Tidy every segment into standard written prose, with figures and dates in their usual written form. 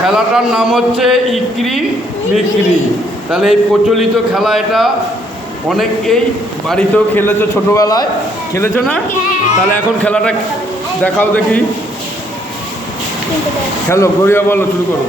খেলাটার নাম হচ্ছে ইকরি মিকরি। তাহলে এই প্রচলিত খেলা, এটা অনেকেই বাড়িতেও খেলেছো, ছোটোবেলায় খেলেছো না? তাহলে এখন খেলাটা দেখাও দেখি। খেলো, গড়িয়া বলো, শুরু করো।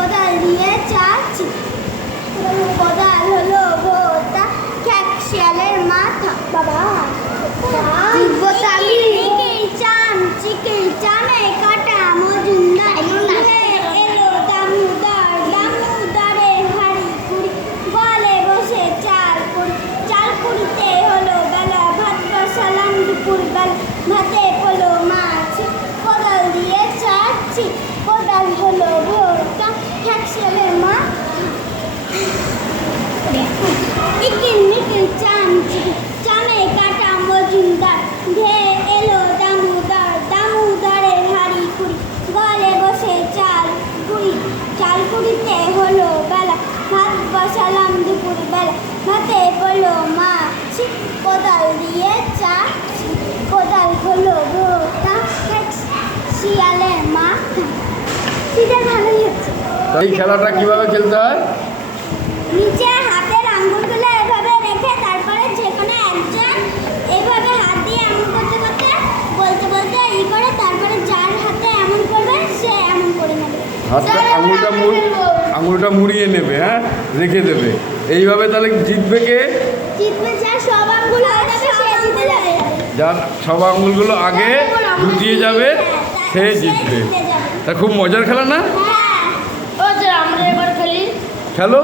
কোদাল দিয়ে চাচ্ছি, কোদাল হলো ভোতা, খ্যাক শিয়ালের মাথা। বাবা চামে কাটা মজুমদার, এলো দামুদার, দামুদারের হাড়ি কুড়ি, গলে বসে চাল কুড়ি, চাল কুড়িতে হলো বেলা, ভাত বসালাম দুপুর বেলা, ভাতে পড়লো মাছ, কোদাল দিয়ে চাচ্ছি, কোদাল হলো ভোতা, খ্যাক শিয়ালের মাথা। ইকিল মিকিল চামে কাটা মজুমদার, ধে এলো দামুদার, দামুদারের হাড়ি কুড়ি, গলে বসে চাল কুড়ি, চাল কুড়িতে হলো বেলা, ভাত বসালাম দুপুর বেলা, ভাতে পড়লো মাছ, কোদাল দিয়ে চাচ্ছি, কোদাল হলো ভোতা, শিয়ালের মাথা। সেটা ভালোই হচ্ছে। এই খেলাটা কিভাবে খেলতে হয়? নিচে হাতের আঙ্গুলগুলো এভাবে রেখে তারপরে যে কোনো একজন এইভাবে হাত দিয়ে এমন করতে করতে বলতে বলতে ই করে, তারপরে যার হাতে এমন করবে সে এমন করে নেবে। হাতটা আঙুলটা মুড়িয়ে নেবে, হ্যাঁ, রেখে দেবে এইভাবে। তাহলে জিতবে কে? জিতবে যার সব আঙ্গুল হয়ে যাবে সে জিতে যাবে। যার সব আঙুলগুলো আগে গুটিয়ে যাবে সে জিতবে। তা খুব মজার খেলা না? হ্যাঁ, ও যে আমরা এবার খেলি। খেলো।